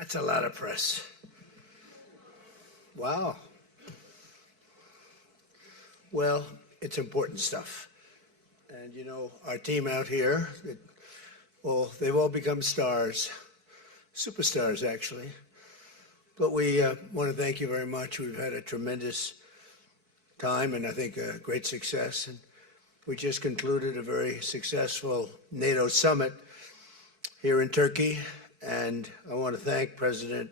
That's a lot of press. Wow. Well, it's important stuff. And you know, our team out here, well, they've all become stars, superstars actually. But we want to thank you very much. We've had a tremendous time and I think a great success. And we just concluded a very successful NATO summit here in Turkey. And I want to thank President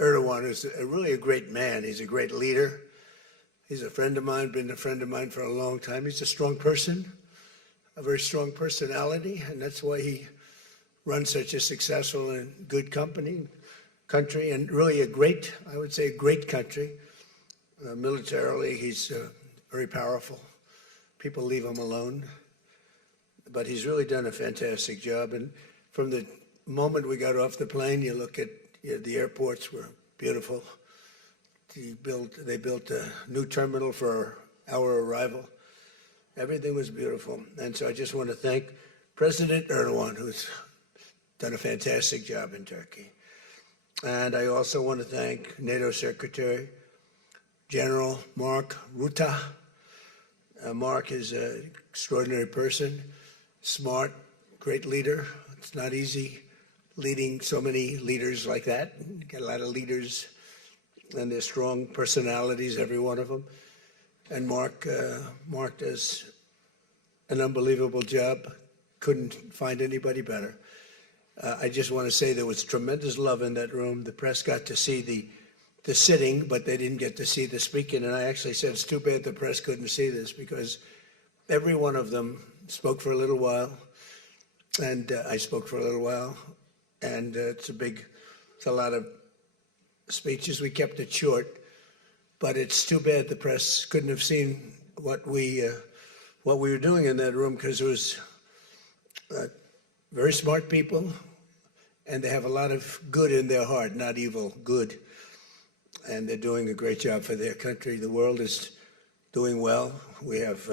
Erdogan, who's really a great man. He's a great leader. He's a friend of mine, been a friend of mine for a long time. He's a strong person, a very strong personality, and that's why he runs such a successful and good country, and really a great, I would say, a great country. Militarily, he's very powerful. People leave him alone, but he's really done a fantastic job. And from the moment we got off the plane, you look at the airports were beautiful. They built a new terminal for our arrival. Everything was beautiful. And so I just want to thank President Erdogan, who's done a fantastic job in Turkey. And I also want to thank NATO Secretary General Mark Rutte. Mark is an extraordinary person, smart, great leader. It's not easy leading so many leaders like that. You get a lot of leaders and they're strong personalities, every one of them. And Mark does an unbelievable job. Couldn't find anybody better. I just want to say there was tremendous love in that room. The press got to see the sitting, but they didn't get to see the speaking. And I actually said, it's too bad the press couldn't see this, because every one of them spoke for a little while, and I spoke for a little while. And it's a lot of speeches. We kept it short, but it's too bad the press couldn't have seen what we were doing in that room, because it was very smart people, and they have a lot of good in their heart, not evil, good. And they're doing a great job for their country. The world is doing well. We have,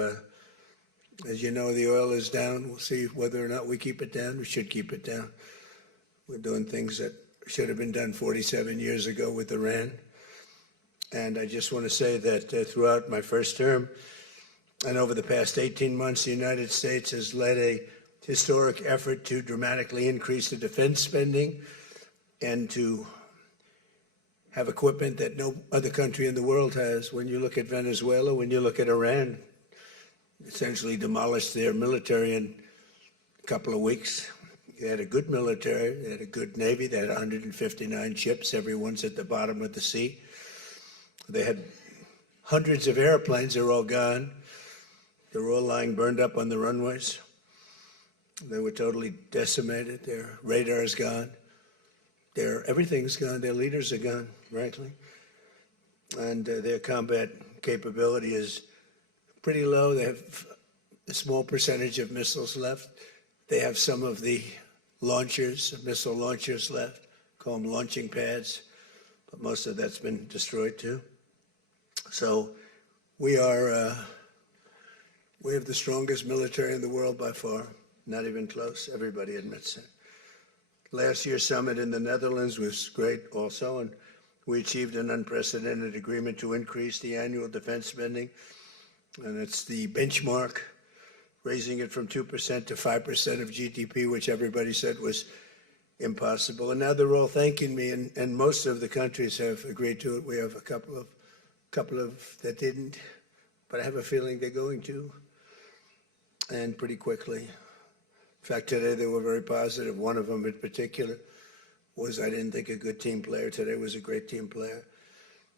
as you know, the oil is down. We'll see whether or not we keep it down. We should keep it down. We're doing things that should have been done 47 years ago with Iran. And I just want to say that throughout my first term and over the past 18 months, the United States has led a historic effort to dramatically increase the defense spending and to have equipment that no other country in the world has. When you look at Venezuela, when you look at Iran, essentially demolished their military in a couple of weeks. They had a good military, they had a good Navy, they had 159 ships, everyone's at the bottom of the sea. They had hundreds of airplanes, they're all gone. They were all lying burned up on the runways. They were totally decimated, their radar's gone. Everything's gone, their leaders are gone, frankly. And their combat capability is pretty low. They have a small percentage of missiles left. They have some of the launchers, missile launchers left, call them launching pads, but most of that's been destroyed too. So we have the strongest military in the world by far, not even close. Everybody admits it. Last year's summit in the Netherlands was great also, and we achieved an unprecedented agreement to increase the annual defense spending, and it's the benchmark, raising it from 2% to 5% of GDP, which everybody said was impossible. And now they're all thanking me, and most of the countries have agreed to it. We have a couple of that didn't, but I have a feeling they're going to, and pretty quickly. In fact, today they were very positive. One of them in particular was, I didn't think, a good team player. Today was a great team player.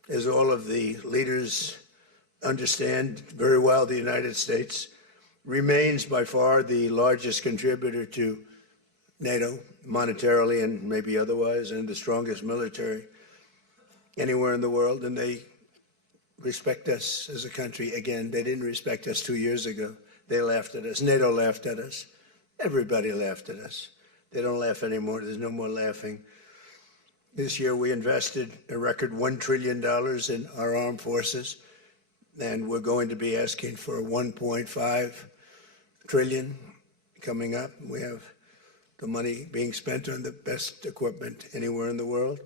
As all of the leaders understand very well, the United States remains by far the largest contributor to NATO, monetarily and maybe otherwise, and the strongest military anywhere in the world. And they respect us as a country. Again, they didn't respect us 2 years ago. They laughed at us. NATO laughed at us. Everybody laughed at us. They don't laugh anymore. There's no more laughing. This year we invested a record $1 trillion in our armed forces, and we're going to be asking for $1.5 trillion coming up. We have the money being spent on the best equipment anywhere in the world.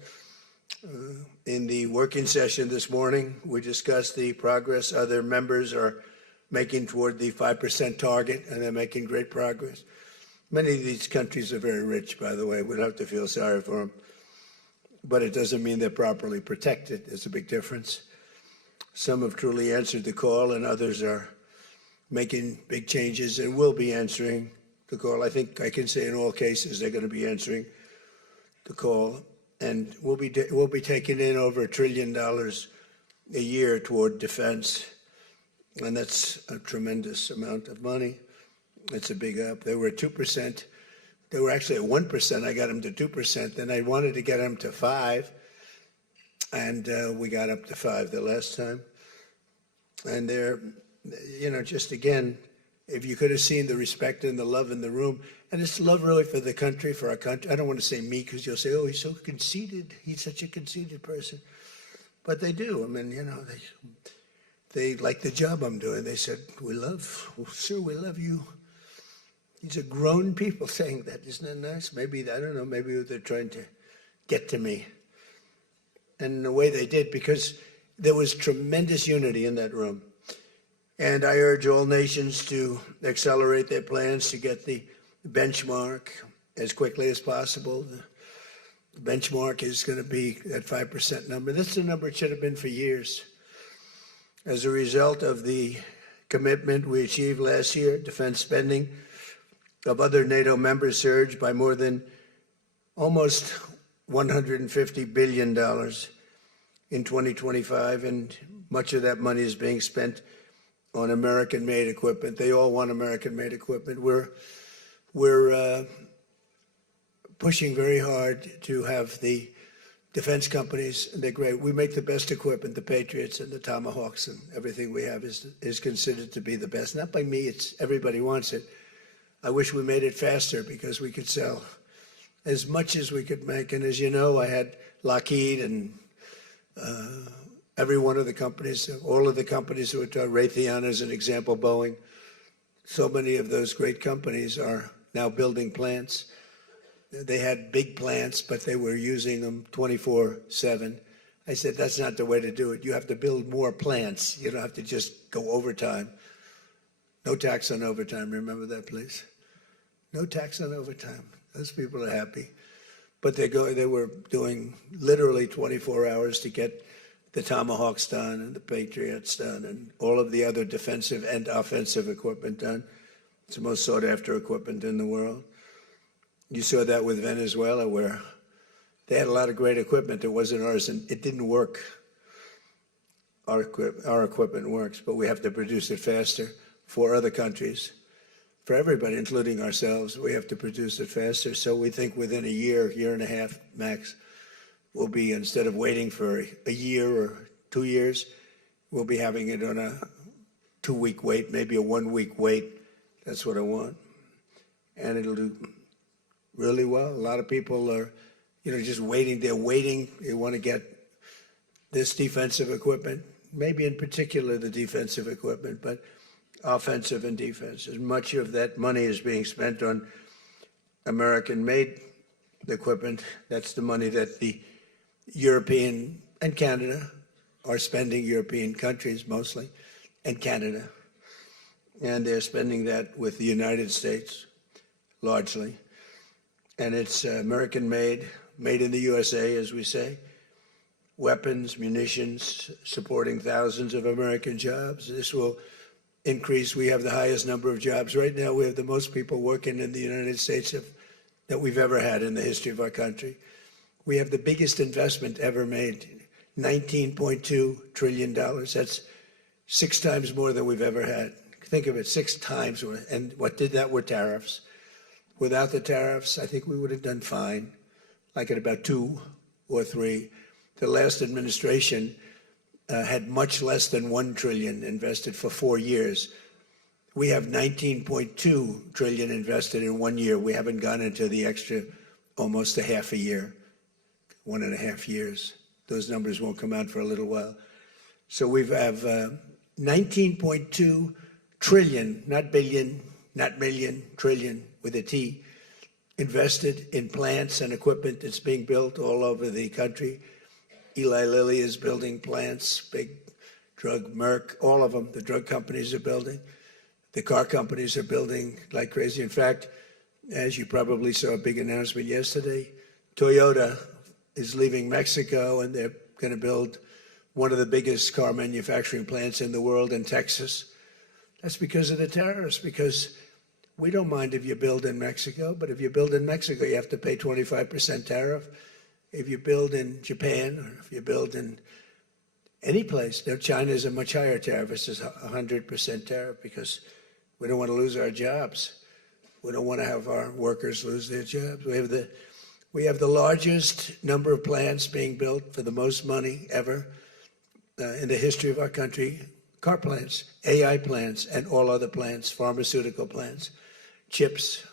In the working session this morning, we discussed the progress other members are making toward the 5% target, and they're making great progress. Many of these countries are very rich, by the way. We don't have to feel sorry for them. But it doesn't mean they're properly protected. There's a big difference. Some have truly answered the call, and others are making big changes and will be answering the call. I think I can say in all cases they're going to be answering the call. And we'll be taking in over $1 trillion a year toward defense. And that's a tremendous amount of money. It's a big up. They were at 2%. They were actually at 1%. I got them to 2%. Then I wanted to get them to 5%. And we got up to 5% the last time. And they're, just again, if you could have seen the respect and the love in the room, and it's love really for the country, for our country. I don't want to say me because you'll say, oh, he's so conceited. He's such a conceited person. But they do. I mean, they like the job I'm doing. They said, sir, we love you. These are grown people saying that. Isn't that nice? Maybe, I don't know, maybe they're trying to get to me. And the way they did, because there was tremendous unity in that room. And I urge all nations to accelerate their plans to get the benchmark as quickly as possible. The benchmark is going to be that 5% number. That's the number it should have been for years. As a result of the commitment we achieved last year, defense spending of other NATO members surged by more than almost $150 billion in 2025, and much of that money is being spent on American-made equipment. They all want American-made equipment. We're pushing very hard to have the defense companies, and they're great. We make the best equipment, the Patriots and the Tomahawks, and everything we have is considered to be the best. Not by me, it's everybody wants it. I wish we made it faster because we could sell as much as we could make. And as you know, I had Lockheed and every one of the companies, all of the companies who are Raytheon as an example, Boeing. So many of those great companies are now building plants. They had big plants, but they were using them 24/7. I said, that's not the way to do it. You have to build more plants. You don't have to just go overtime. No tax on overtime. Remember that, please? No tax on overtime. Those people are happy. But they were doing literally 24 hours to get the Tomahawks done and the Patriots done and all of the other defensive and offensive equipment done. It's the most sought after equipment in the world. You saw that with Venezuela, where they had a lot of great equipment. It wasn't ours, and it didn't work. Our equipment works, but we have to produce it faster for other countries. For everybody, including ourselves, we have to produce it faster. So we think within a year and a half max, we'll be, instead of waiting for a year or 2 years, we'll be having it on a 2-week wait, maybe a 1-week wait. That's what I want. And it'll do really well. A lot of people are, just waiting. They're waiting. They want to get this defensive equipment, maybe in particular the defensive equipment, but offensive and defense. As much of that money is being spent on American-made equipment, that's the money that the European and Canada are spending, European countries mostly, and Canada. And they're spending that with the United States, largely. And it's American-made, made in the USA, as we say. Weapons, munitions, supporting thousands of American jobs. This will increase. We have the highest number of jobs. Right now, we have the most people working in the United States that we've ever had in the history of our country. We have the biggest investment ever made, $19.2 trillion. That's 6 times more than we've ever had. Think of it, 6 times. And what did that were tariffs. Without the tariffs, I think we would have done fine, like at about 2 or 3. The last administration had much less than $1 trillion invested for 4 years. We have $19.2 trillion invested in 1 year. We haven't gone into the extra almost a half a year, 1.5 years. Those numbers won't come out for a little while. So we have 19.2 trillion, not billion, not million, trillion with a T, invested in plants and equipment that's being built all over the country. Eli Lilly is building plants, big drug, Merck, all of them, the drug companies are building. The car companies are building like crazy. In fact, as you probably saw a big announcement yesterday, Toyota is leaving Mexico and they're going to build one of the biggest car manufacturing plants in the world in Texas. That's because of the tariffs, because we don't mind if you build in Mexico, but if you build in Mexico, you have to pay 25% tariff. If you build in Japan, or if you build in any place, now China is a much higher tariff. It's just 100% tariff because we don't want to lose our jobs. We don't want to have our workers lose their jobs. We have the largest number of plants being built for the most money ever in the history of our country. Car plants, AI plants, and all other plants, pharmaceutical plants, chips.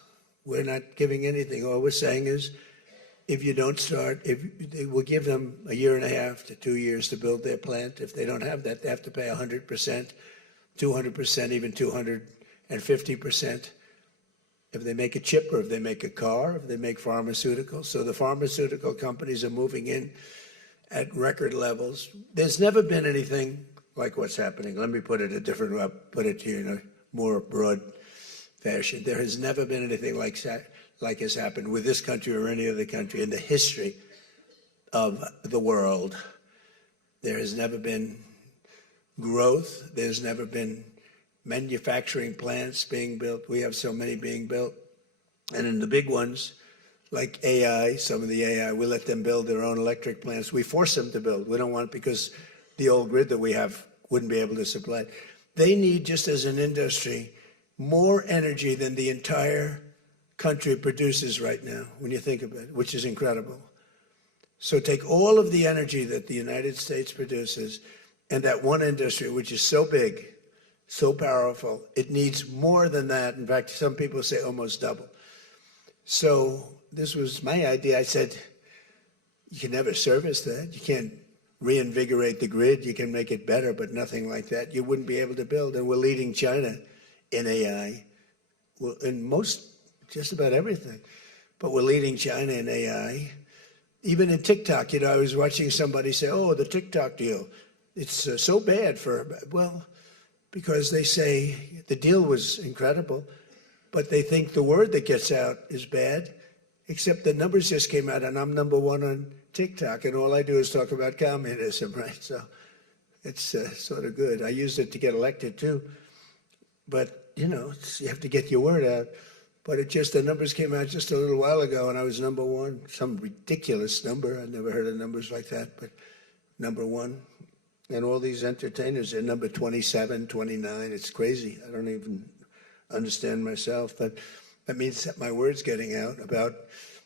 We're not giving anything. All we're saying is, if you don't start, we'll give them 1.5 to 2 years to build their plant. If they don't have that, they have to pay 100%, 200%, even 250%. If they make a chip, or if they make a car, if they make pharmaceuticals. So the pharmaceutical companies are moving in at record levels. There's never been anything like what's happening. Let me put it a different way, put it to you in a more broad fashion. There has never been anything like has happened with this country or any other country in the history of the world. There has never been growth. There's never been manufacturing plants being built. We have so many being built. And in the big ones, like AI, some of the AI, we let them build their own electric plants. We force them to build. We don't want it because the old grid that we have wouldn't be able to supply it. They need, just as an industry, more energy than the entire country produces right now, when you think about it, which is incredible. So take all of the energy that the United States produces, and that one industry, which is so big, so powerful, it needs more than that. In fact, some people say almost double. So this was my idea. I said, you can never service that. You can't reinvigorate the grid. You can make it better, but nothing like that. You wouldn't be able to build. And we're leading China in AI, well, in just about everything. But we're leading China in AI. Even in TikTok, I was watching somebody say, oh, the TikTok deal, it's so bad well, because they say the deal was incredible, but they think the word that gets out is bad, except the numbers just came out, and I'm #1 on TikTok, and all I do is talk about communism, right? So it's sort of good. I used it to get elected too, but you have to get your word out. But the numbers came out just a little while ago, and I was #1, some ridiculous number. I never heard of numbers like that, but #1. And all these entertainers are number 27, 29. It's crazy. I don't even understand myself, but that means that my word's getting out about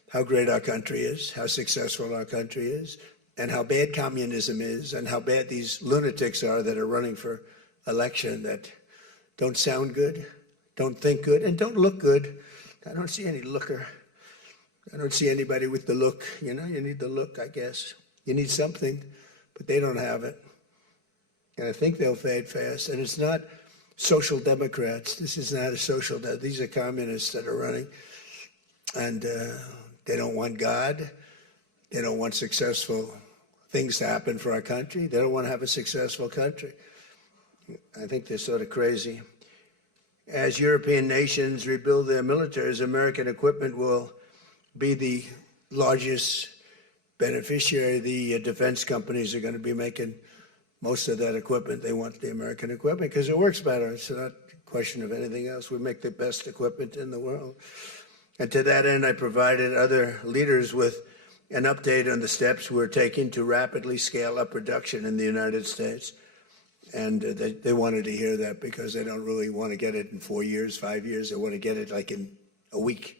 how great our country is, how successful our country is, and how bad communism is, and how bad these lunatics are that are running for election that don't sound good, don't think good, and don't look good. I don't see any looker. I don't see anybody with the look. You need the look, I guess. You need something, but they don't have it. And I think they'll fade fast. And it's not social democrats. This is not a social democrat. These are communists that are running. And they don't want God. They don't want successful things to happen for our country. They don't want to have a successful country. I think they're sort of crazy. As European nations rebuild their militaries, American equipment will be the largest beneficiary. The defense companies are going to be making most of that equipment. They want the American equipment because it works better. It's not a question of anything else. We make the best equipment in the world. And to that end, I provided other leaders with an update on the steps we're taking to rapidly scale up production in the United States. And they wanted to hear that because they don't really want to get it in 4 years, 5 years. They want to get it like in a week.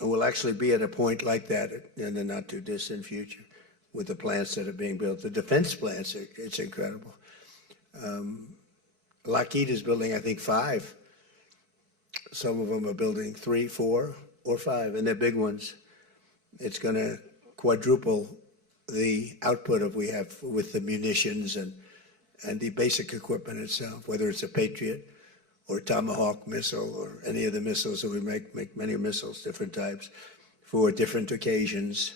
And we'll actually be at a point like that in the not too distant future with the plants that are being built. The defense plants, it's incredible. Lockheed is building, I think, 5. Some of them are building 3, 4, or 5, and they're big ones. It's going to quadruple the output we have with the munitions and the basic equipment itself, whether it's a Patriot or Tomahawk missile or any of the missiles that we make many missiles, different types, for different occasions.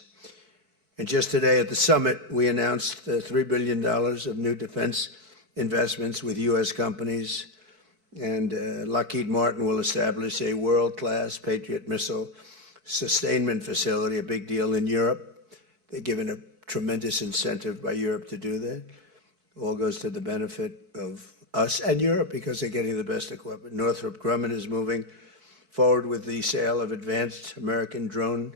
And just today at the summit, we announced $3 billion of new defense investments with U.S. companies. And Lockheed Martin will establish a world-class Patriot missile sustainment facility, a big deal in Europe. They're given a tremendous incentive by Europe to do that. All goes to the benefit of us and Europe because they're getting the best equipment. Northrop Grumman is moving forward with the sale of advanced American drone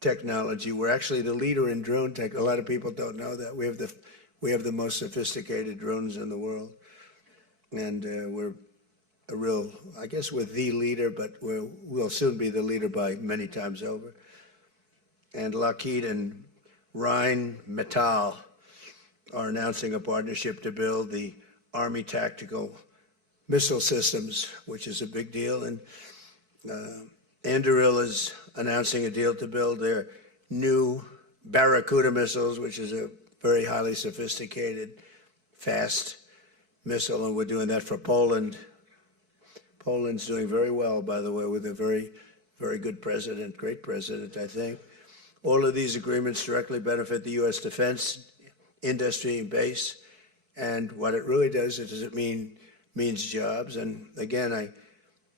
technology. We're actually the leader in drone tech. A lot of people don't know that. We have the most sophisticated drones in the world. And we're a real, I guess we're the leader, but we'll soon be the leader by many times over. And Lockheed and Rheinmetall are announcing a partnership to build the Army Tactical Missile Systems, which is a big deal. And Anduril is announcing a deal to build their new Barracuda missiles, which is a very highly sophisticated, fast missile, and we're doing that for Poland. Poland's doing very well, by the way, with a very, very good president, great president, I think. All of these agreements directly benefit the U.S. defense industry and base, and what it really does is it means jobs. And again,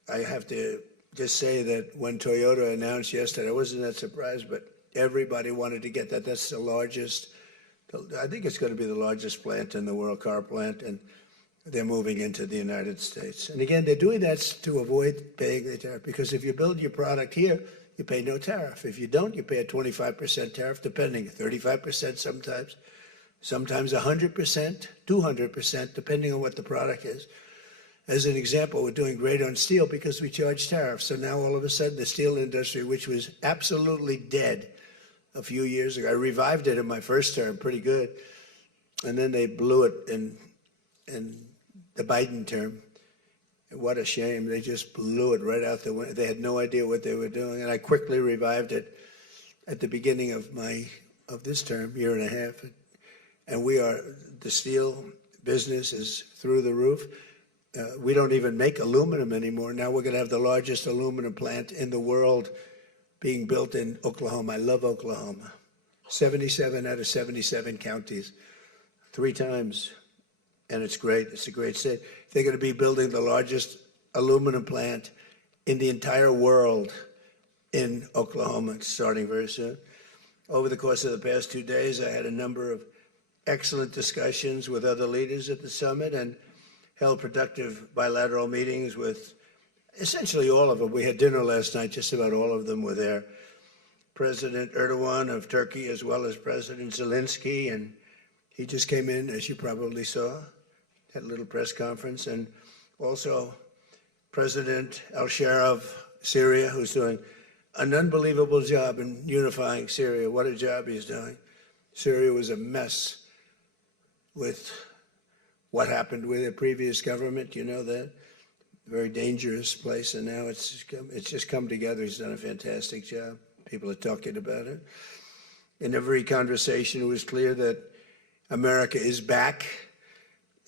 I have to just say that when Toyota announced yesterday, I wasn't that surprised, but everybody wanted to get that. That's the largest, I think it's going to be the largest plant in the world, car plant, and they're moving into the United States. And again, they're doing that to avoid paying the tariff, because if you build your product here, you pay no tariff. If you don't, you pay a 25% tariff, depending, 35% sometimes 100%, 200%, depending on what the product is. As an example, we're doing great on steel because we charge tariffs. So now all of a sudden the steel industry, which was absolutely dead a few years ago, I revived it in my first term, pretty good. And then they blew it in the Biden term. What a shame. They just blew it right out the window. They had no idea what they were doing. And I quickly revived it at the beginning of this term, year and a half. And the steel business is through the roof. We don't even make aluminum anymore. Now we're going to have the largest aluminum plant in the world being built in Oklahoma. I love Oklahoma. 77 out of 77 counties, 3 times. And it's great. It's a great state. They're going to be building the largest aluminum plant in the entire world in Oklahoma. It's starting very soon. Over the course of the past 2 days, I had a number of excellent discussions with other leaders at the summit and held productive bilateral meetings with essentially all of them. We had dinner last night, just about all of them were there. President Erdogan of Turkey, as well as President Zelensky, and he just came in, as you probably saw, had a little press conference, and also President al-Shara of Syria, who's doing an unbelievable job in unifying Syria. What a job he's doing. Syria was a mess with what happened with the previous government, you know that. Very dangerous place, and now it's just come together. He's done a fantastic job. People are talking about it. In every conversation, it was clear that America is back,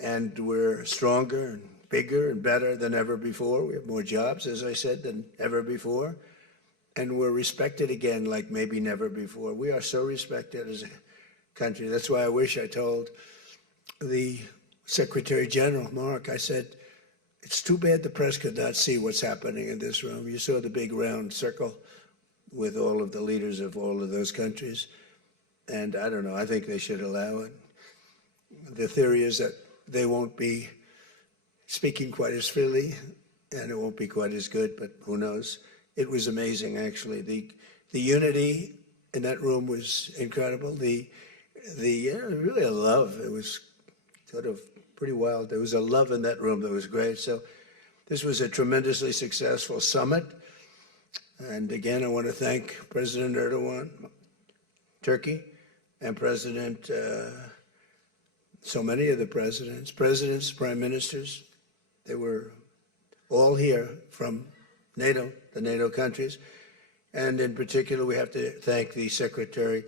and we're stronger and bigger and better than ever before. We have more jobs, as I said, than ever before. And we're respected again like maybe never before. We are so respected as a country. That's why I wish I told the Secretary General, Mark, I said, it's too bad the press could not see what's happening in this room. You saw the big round circle with all of the leaders of all of those countries. And I don't know, I think they should allow it. The theory is that they won't be speaking quite as freely, and it won't be quite as good, but who knows? It was amazing, actually. The unity in that room was incredible. Really a love. It was sort of pretty wild. There was a love in that room that was great. So this was a tremendously successful summit. And again, I want to thank President Erdogan, Turkey, and so many of the presidents, prime ministers. They were all here from NATO, the NATO countries. And in particular, we have to thank the Secretary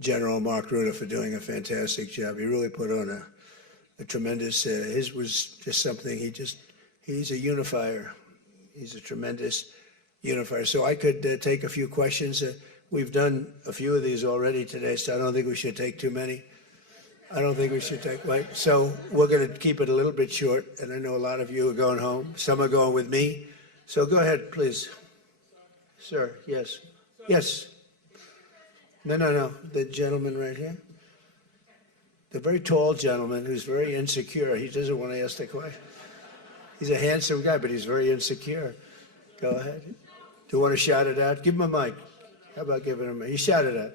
General Mark Rutte for doing a fantastic job. He really put on a tremendous, his was just something, he just He's a unifier. He's a tremendous unifier. So I could take a few questions. We've done a few of these already today, so I don't think we should take too many. I don't think we should take, right? So we're going to keep it a little bit short, and I know a lot of you are going home. Some are going with me. So go ahead, please. Sir, yes. Yes. No. The gentleman right here. The very tall gentleman who's very insecure. He doesn't want to ask the question. He's a handsome guy, but he's very insecure. Go ahead. Do you want to shout it out? Give him a mic. How about giving him a mic? You shout it out.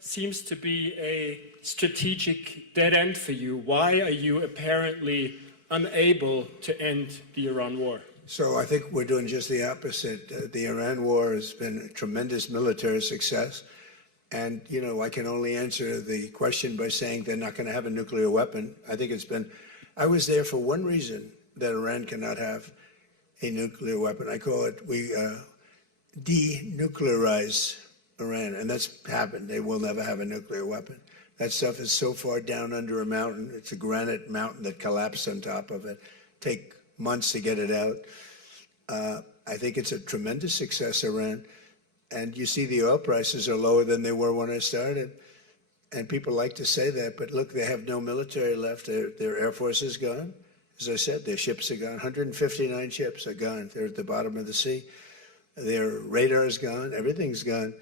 Seems to be a strategic dead end for you. Why are you apparently unable to end the Iran war? So I think we're doing just the opposite. The Iran war has been a tremendous military success. And, you know, I can only answer the question by saying they're not going to have a nuclear weapon. I think I was there for one reason, that Iran cannot have a nuclear weapon. I call it, we denuclearize Iran, and that's happened. They will never have a nuclear weapon. That stuff is so far down under a mountain. It's a granite mountain that collapsed on top of it. Take months to get it out. I think it's a tremendous success, Iran. And you see the oil prices are lower than they were when I started. And people like to say that, but look, they have no military left. Their Air Force is gone. As I said, their ships are gone. 159 ships are gone. They're at the bottom of the sea. Their radar is gone. Everything's gone.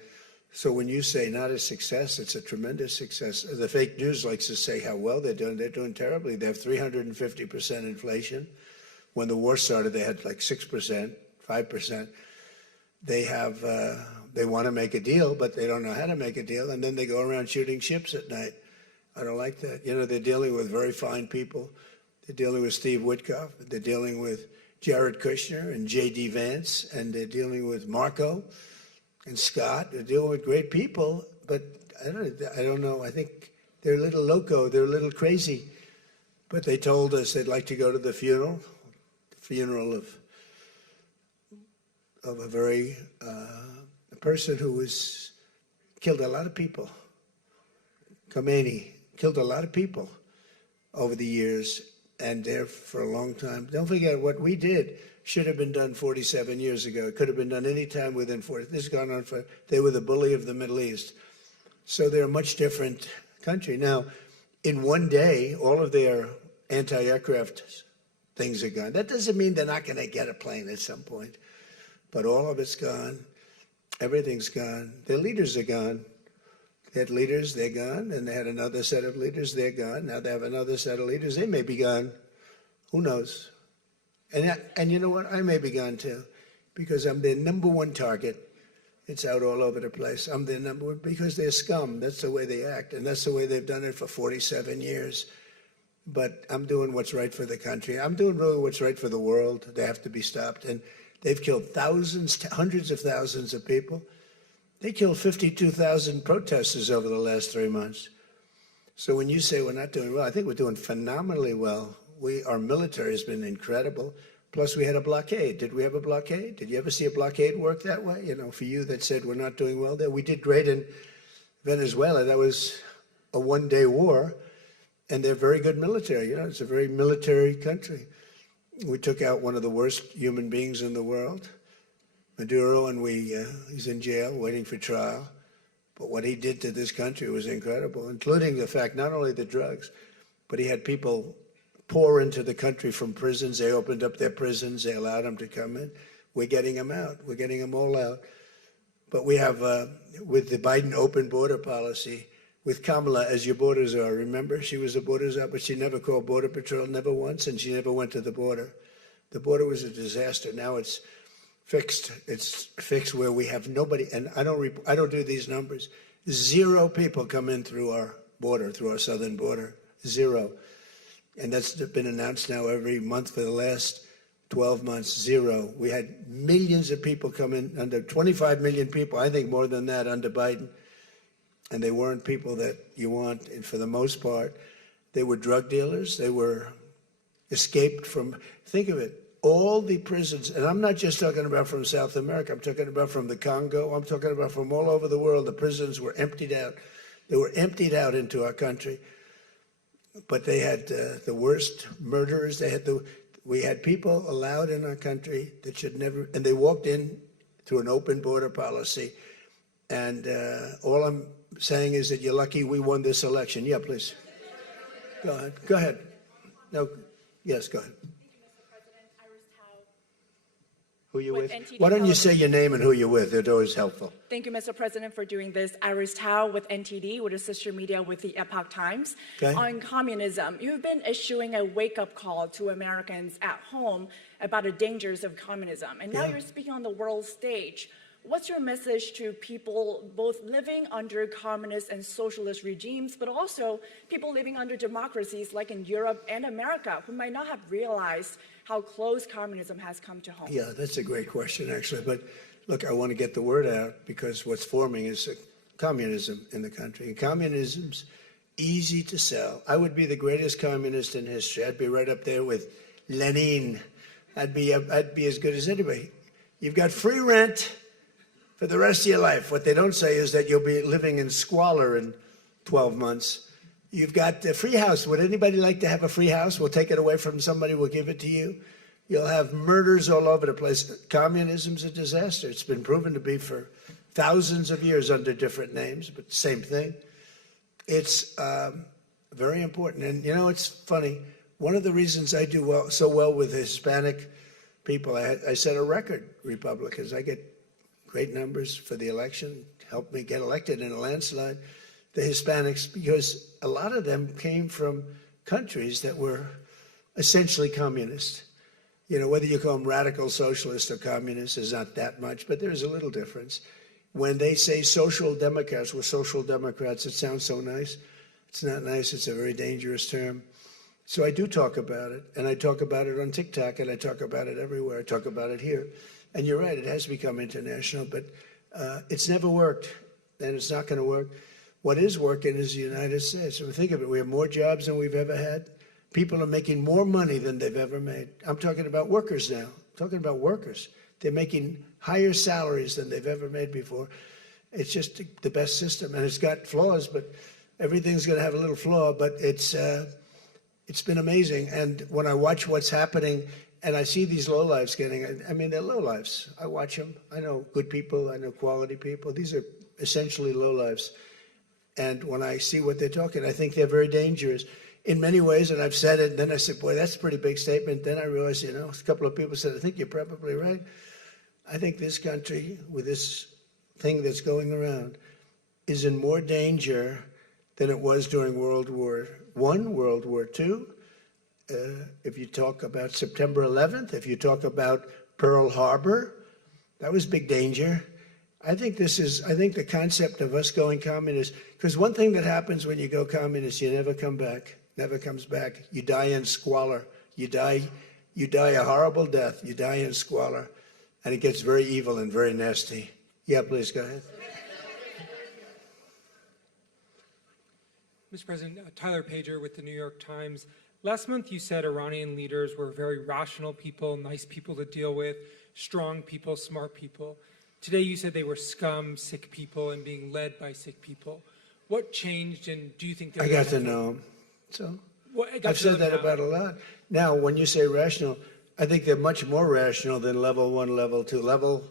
So when you say not a success, it's a tremendous success. The fake news likes to say how well they're doing. They're doing terribly. They have 350% inflation. When the war started, they had like 6%, 5%. They want to make a deal, but they don't know how to make a deal. And then they go around shooting ships at night. I don't like that. You know, they're dealing with very fine people. They're dealing with Steve Witkoff. They're dealing with Jared Kushner and J.D. Vance. And they're dealing with Marco and Scott. They're dealing with great people, but I don't know. I think they're a little loco. They're a little crazy. But they told us they'd like to go to the funeral of a very a person who was killed a lot of people. Khomeini killed a lot of people over the years, and there for a long time. Don't forget what we did. Should have been done 47 years ago. It could have been done any time within 40. This has gone on for, they were the bully of the Middle East. So they're a much different country. Now, in one day, all of their anti-aircraft things are gone. That doesn't mean they're not going to get a plane at some point. But all of it's gone. Everything's gone. Their leaders are gone. They had leaders, they're gone. And they had another set of leaders, they're gone. Now they have another set of leaders, they may be gone. Who knows? And you know what? I may be gone too, because I'm their number one target. It's out all over the place. I'm their number one because they're scum. That's the way they act, and that's the way they've done it for 47 years. But I'm doing what's right for the country. I'm doing really what's right for the world. They have to be stopped. And they've killed thousands, hundreds of thousands of people. They killed 52,000 protesters over the last 3 months. So when you say we're not doing well, I think we're doing phenomenally well. Our military has been incredible. Plus, we had a blockade. Did we have a blockade? Did you ever see a blockade work that way? You know, for you that said we're not doing well there, we did great in Venezuela. That was a one-day war, and they're very good military. You know, it's a very military country. We took out one of the worst human beings in the world, Maduro, and he's in jail waiting for trial. But what he did to this country was incredible, including the fact not only the drugs, but he had people pour into the country from prisons. They opened up their prisons. They allowed them to come in. We're getting them out. We're getting them all out. But we have, with the Biden open border policy, with Kamala as your borders are. Remember, she was the borders are, but she never called Border Patrol, never once, and she never went to the border. The border was a disaster. Now it's fixed. It's fixed where we have nobody, and I don't do these numbers. 0 people come in through our border, through our southern border. 0. And that's been announced now every month for the last 12 months, 0. We had millions of people come in, under 25 million people, I think more than that under Biden. And they weren't people that you want, and for the most part, they were drug dealers. They were escaped from, think of it, all the prisons, and I'm not just talking about from South America, I'm talking about from the Congo, I'm talking about from all over the world. The prisons were emptied out. They were emptied out into our country. But they had the worst murderers. We had people allowed in our country that should never, and they walked in through an open border policy. And all I'm saying is that you're lucky we won this election. Yeah, please. Go ahead. Go ahead. No, yes, go ahead. Who you with? Why don't you say your name and who you're with? It's always helpful. Thank you, Mr. President, for doing this. Iris Tao with NTD, with a sister media with the Epoch Times. Okay. On communism, you've been issuing a wake-up call to Americans at home about the dangers of communism. And now you're speaking on the world stage. What's your message to people both living under communist and socialist regimes, but also people living under democracies like in Europe and America who might not have realized how close communism has come to home? Yeah, that's a great question, actually. But look, I want to get the word out because what's forming is communism in the country. And communism's easy to sell. I would be the greatest communist in history. I'd be right up there with Lenin. I'd be as good as anybody. You've got free rent for the rest of your life. What they don't say is that you'll be living in squalor in 12 months. You've got a free house. Would anybody like to have a free house? We'll take it away from somebody. We'll give it to you. You'll have murders all over the place. Communism's a disaster. It's been proven to be for thousands of years under different names, but same thing. It's very important. And, you know, it's funny. One of the reasons I do so well with Hispanic people, I set a record, Republicans. I get great numbers for the election, helped me get elected in a landslide. The Hispanics, because a lot of them came from countries that were essentially communist. You know, whether you call them radical socialist or communist is not that much, but there's a little difference. When they say social democrats, we're social democrats, it sounds so nice. It's not nice, it's a very dangerous term. So I do talk about it, and I talk about it on TikTok, and I talk about it everywhere. I talk about it here. And you're right, it has become international, but it's never worked, and it's not going to work. What is working is the United States. So think of it, we have more jobs than we've ever had. People are making more money than they've ever made. I'm talking about workers now. I'm talking about workers. They're making higher salaries than they've ever made before. It's just the best system, and it's got flaws, but everything's going to have a little flaw, but it's been amazing. And when I watch what's happening, and I see these lowlifes I mean, they're lowlifes. I watch them. I know good people. I know quality people. These are essentially lowlifes. And when I see what they're talking, I think they're very dangerous in many ways. And I've said it, and then I said, boy, that's a pretty big statement. Then I realized, you know, a couple of people said, I think you're probably right. I think this country, with this thing that's going around, is in more danger than it was during World War I, World War II. If you talk about September 11th, if you talk about Pearl Harbor, that was big danger. I think the concept of us going communist, because one thing that happens when you go communist, you never come back, never comes back. You die in squalor. You die a horrible death. You die in squalor, and it gets very evil and very nasty. Yeah, please go ahead. Mr. President, Tyler Pager with the New York Times. Last month you said Iranian leaders were very rational people, nice people to deal with, strong people, smart people. Today you said they were scum, sick people, and being led by sick people. What changed, and do you think I got to know them. So I've said that about a lot. Now, when you say rational, I think they're much more rational than level 1, level 2. Level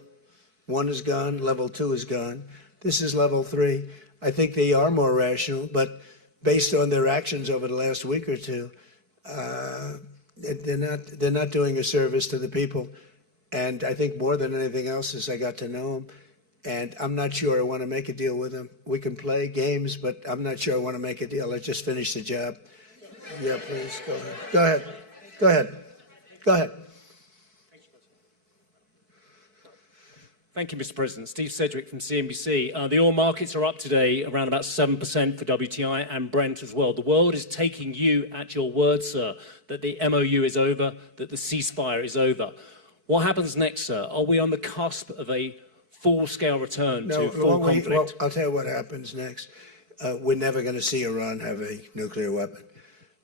1 is gone, level 2 is gone. This is level 3. I think they are more rational, but based on their actions over the last week or two, they're not doing a service to the people. And I think more than anything else is I got to know them. And I'm not sure I want to make a deal with them. We can play games, but I'm not sure I want to make a deal. Let's just finish the job. Yeah, please, go ahead. Go ahead. Go ahead. Go ahead. Thank you, Mr. President. Steve Sedgwick from CNBC. The oil markets are up today around about 7% for WTI and Brent as well. The world is taking you at your word, sir, that the MOU is over, that the ceasefire is over. What happens next, sir? Are we on the cusp of a full-scale return to full conflict? I'll tell you what happens next. We're never going to see Iran have a nuclear weapon.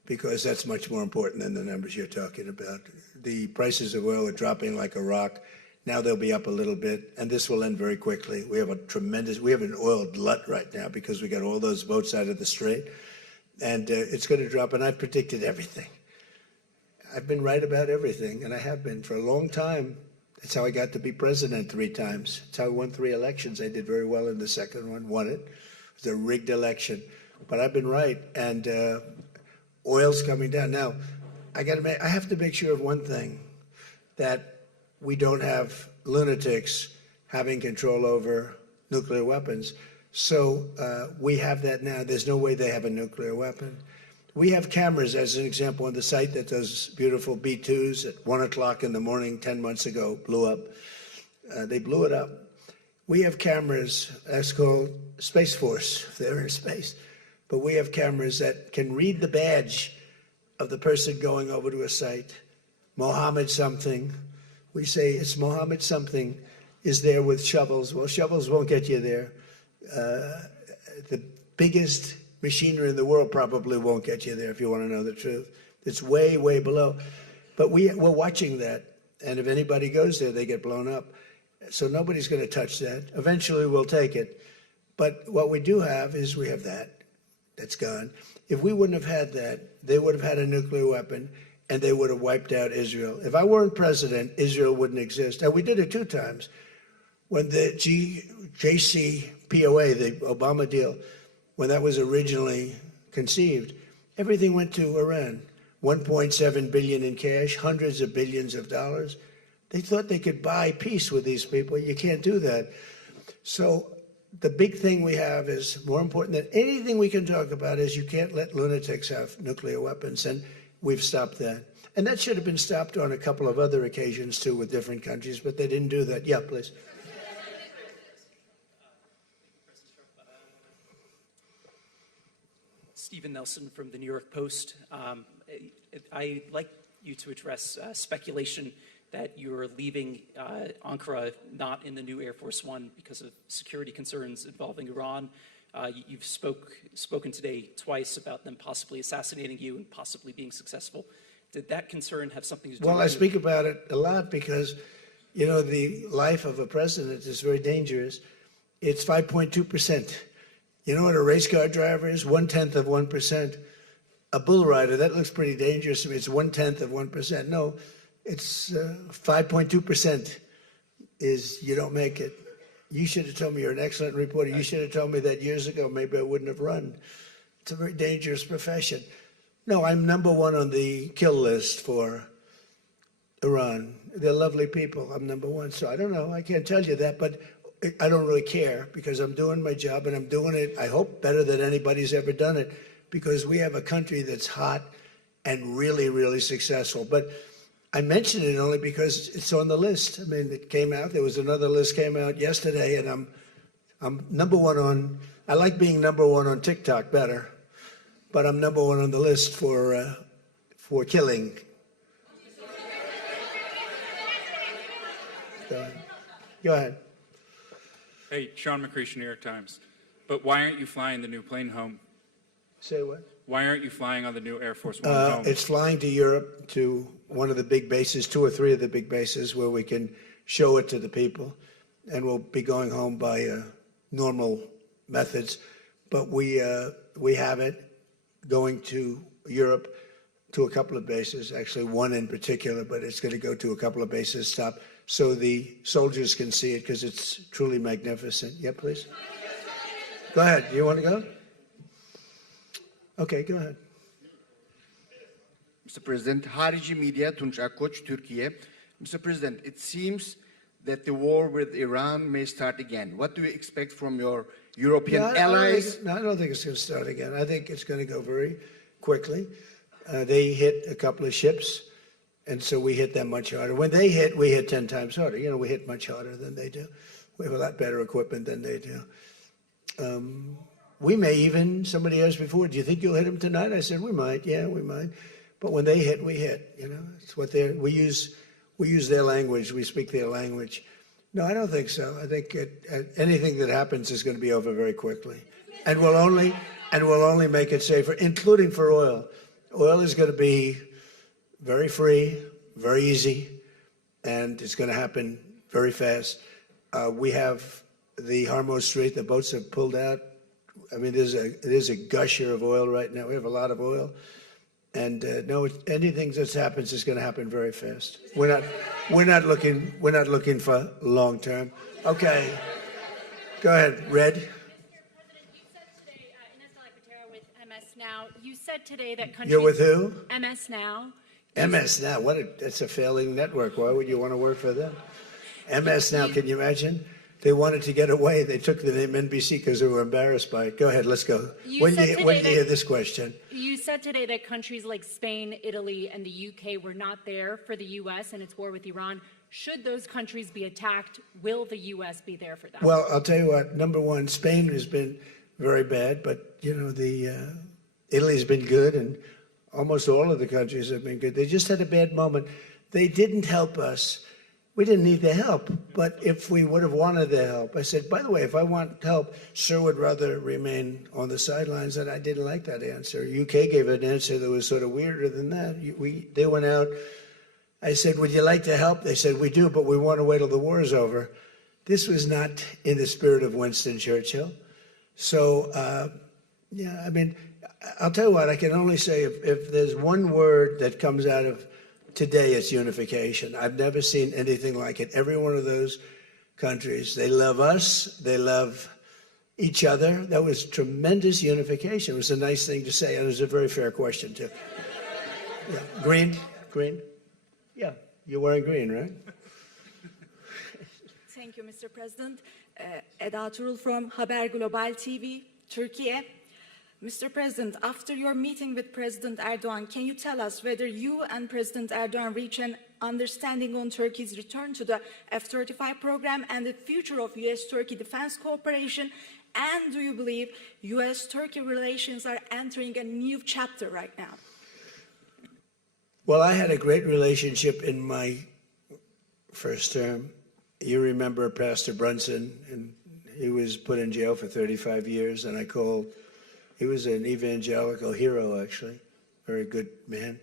because that's much more important than the numbers you're talking about. The prices of oil are dropping like a rock. Now they'll be up a little bit, and this will end very quickly. We have an oil glut right now because we got all those boats out of the strait, and it's going to drop, and I've predicted everything. I've been right about everything, and I have been for a long time. That's how I got to be president 3 times. That's how I won 3 elections. I did very well in the second one, won it. It was a rigged election, but I've been right, and oil's coming down. Now, I have to make sure of one thing, that we don't have lunatics having control over nuclear weapons. So we have that now. There's no way they have a nuclear weapon. We have cameras, as an example, on the site that does beautiful B-2s at 1 o'clock in the morning 10 months ago, blew up. They blew it up. We have cameras, that's called Space Force, if they're in space. But we have cameras that can read the badge of the person going over to a site. Mohammed something. We say it's Mohammed something is there with shovels. Well, shovels won't get you there. The biggest machinery in the world probably won't get you there if you want to know the truth. It's way, way below. But we're watching that. And if anybody goes there, they get blown up. So nobody's going to touch that. Eventually, we'll take it. But what we do have is we have that. That's gone. If we wouldn't have had that, they would have had a nuclear weapon, and they would have wiped out Israel. If I weren't president, Israel wouldn't exist. And we did it 2 times. When the JCPOA, the Obama deal, when that was originally conceived, everything went to Iran. 1.7 billion in cash, hundreds of billions of dollars. They thought they could buy peace with these people. You can't do that. So the big thing we have is more important than anything we can talk about is you can't let lunatics have nuclear weapons. And we've stopped that. And that should have been stopped on a couple of other occasions, too, with different countries, but they didn't do that. Yeah, please. Stephen Nelson from the New York Post. I'd like you to address speculation that you're leaving Ankara not in the new Air Force One because of security concerns involving Iran. You've spoken today twice about them possibly assassinating you and possibly being successful. Did that concern have something to do with it? Well, I speak about it a lot because, you know, the life of a president is very dangerous. It's 5.2%. You know what a race car driver is? 1/10 of 1%. A bull rider, that looks pretty dangerous to me. It's 1/10 of 1%. No, it's 5.2% is you don't make it. You should have told me you're an excellent reporter. You should have told me that years ago. Maybe I wouldn't have run. It's a very dangerous profession. No, I'm #1 on the kill list for Iran. They're lovely people. I'm #1. So I don't know. I can't tell you that, but I don't really care because I'm doing my job and I'm doing it, I hope, better than anybody's ever done it because we have a country that's hot and really, really successful. But I mention it only because it's on the list. I mean, it came out. There was another list came out yesterday, and I'm #1 on. I like being #1 on TikTok better, but I'm #1 on the list for killing. Go ahead. Hey, Sean McCreesh, New York Times. But why aren't you flying the new plane home? Say what? Why aren't you flying on the new Air Force One home? It's flying to Europe, to one of the big bases, 2 or 3 of the big bases, where we can show it to the people. And we'll be going home by normal methods. But we have it going to Europe to a couple of bases, actually 1 in particular, but it's going to go to a couple of bases, stop, so the soldiers can see it because it's truly magnificent. Yeah, please. Go ahead. You want to go? Okay, go ahead. Mr. President, Harici Media, Tunç Akkoç, Türkiye. Mr. President, it seems that the war with Iran may start again. What do you expect from your European allies? I don't think it's going to start again. I think it's going to go very quickly. They hit a couple of ships, and so we hit them much harder. When they hit, we hit 10 times harder. You know, we hit much harder than they do. We have a lot better equipment than they do. We may even, somebody asked before, do you think you'll hit them tonight? I said, we might. Yeah, we might. But when they hit, we hit. You know, it's what we use their language. We speak their language. No, I don't think so. I think anything that happens is going to be over very quickly, and we'll only make it safer, including for oil. Oil is going to be very free, very easy, and it's going to happen very fast. We have the Hormuz Strait, the boats have pulled out. I mean, there's a gusher of oil right now. We have a lot of oil. And no, anything that happens is going to happen very fast. We're not looking for long term. Okay, go ahead, Red. You said today that countries... You're with who? MS Now. MS Now. That's a failing network. Why would you want to work for them? MS Now. Can you imagine? They wanted to get away. They took the name NBC because they were embarrassed by it. Go ahead, let's go. When do you hear this question? You said today that countries like Spain, Italy, and the UK were not there for the U.S. and its war with Iran. Should those countries be attacked, will the U.S. be there for them? Well, I'll tell you what. Number one, Spain has been very bad, but, you know, Italy's been good, and almost all of the countries have been good. They just had a bad moment. They didn't help us. We didn't need the help, but if we would have wanted the help, I said, by the way, if I want help, Sir would rather remain on the sidelines, and I didn't like that answer. UK gave an answer that was sort of weirder than that. They went out. I said, would you like to help? They said, we do, but we want to wait till the war is over. This was not in the spirit of Winston Churchill. So, yeah, I mean, I'll tell you what, I can only say if there's one word that comes out of today, it's unification. I've never seen anything like it. Every one of those countries, they love us, they love each other. That was tremendous unification. It was a nice thing to say, and it was a very fair question, too. Yeah. Green? Green? Yeah, you're wearing green, right? Thank you, Mr. President. Eda Turul from Haber Global TV, Turkey. Mr. President, after your meeting with President Erdogan, can you tell us whether you and President Erdogan reach an understanding on Turkey's return to the F-35 program and the future of U.S.-Turkey defense cooperation? And do you believe U.S.-Turkey relations are entering a new chapter right now? Well, I had a great relationship in my first term. You remember Pastor Brunson, and he was put in jail for 35 years, and I called. He was an evangelical hero, actually, very good man.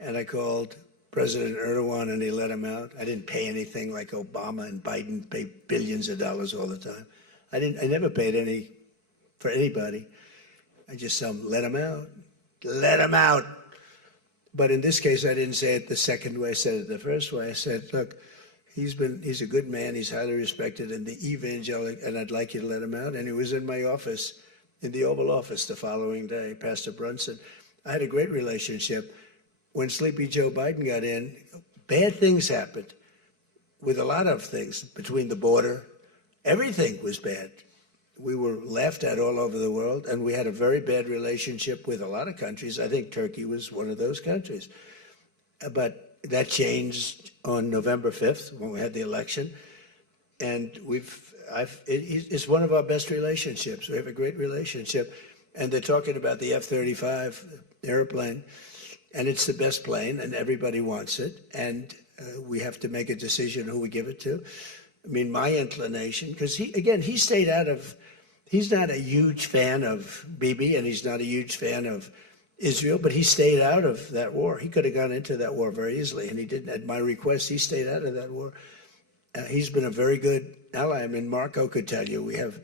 And I called President Erdogan, and he let him out. I didn't pay anything like Obama and Biden pay billions of dollars all the time. I never paid any for anybody. I just let him out. Let him out. But in this case, I didn't say it the second way. I said it the first way. I said, look, he's a good man. He's highly respected in the evangelical, and I'd like you to let him out. And he was in my office, in the Oval Office the following day, Pastor Brunson. I had a great relationship. When Sleepy Joe Biden got in, bad things happened with a lot of things between the border. Everything was bad. We were laughed at all over the world, and we had a very bad relationship with a lot of countries. I think Turkey was one of those countries. But that changed on November 5th when we had the election. And it's one of our best relationships. We have a great relationship. And they're talking about the F-35 airplane, and it's the best plane, and everybody wants it. And we have to make a decision who we give it to. I mean, my inclination, because he stayed out of, he's not a huge fan of Bibi, and he's not a huge fan of Israel, but he stayed out of that war. He could have gone into that war very easily, and he didn't. At my request, he stayed out of that war. He's been a very good ally. I mean, Marco could tell you we have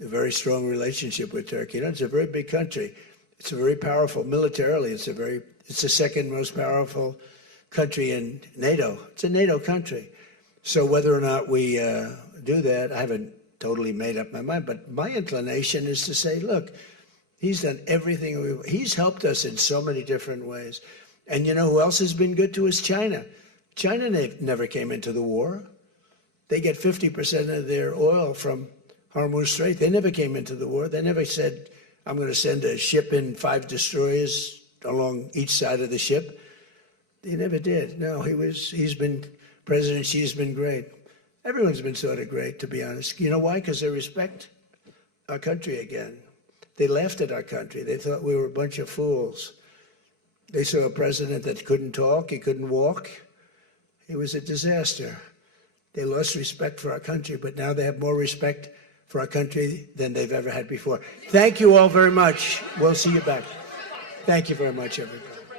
a very strong relationship with Turkey. You know, it's a very big country. It's a very powerful militarily. It's the second most powerful country in NATO. It's a NATO country. So whether or not we do that, I haven't totally made up my mind. But my inclination is to say, look, he's done everything. He's helped us in so many different ways. And you know who else has been good to us? China. China never came into the war. They get 50% of their oil from Hormuz Strait. They never came into the war. They never said, I'm going to send a ship in 5 destroyers along each side of the ship. They never did. No, President Xi's been great. Everyone's been sort of great, to be honest. You know why? Because they respect our country again. They laughed at our country. They thought we were a bunch of fools. They saw a president that couldn't talk, he couldn't walk. It was a disaster. They lost respect for our country, but now they have more respect for our country than they've ever had before. Thank you all very much. We'll see you back. Thank you very much, everybody.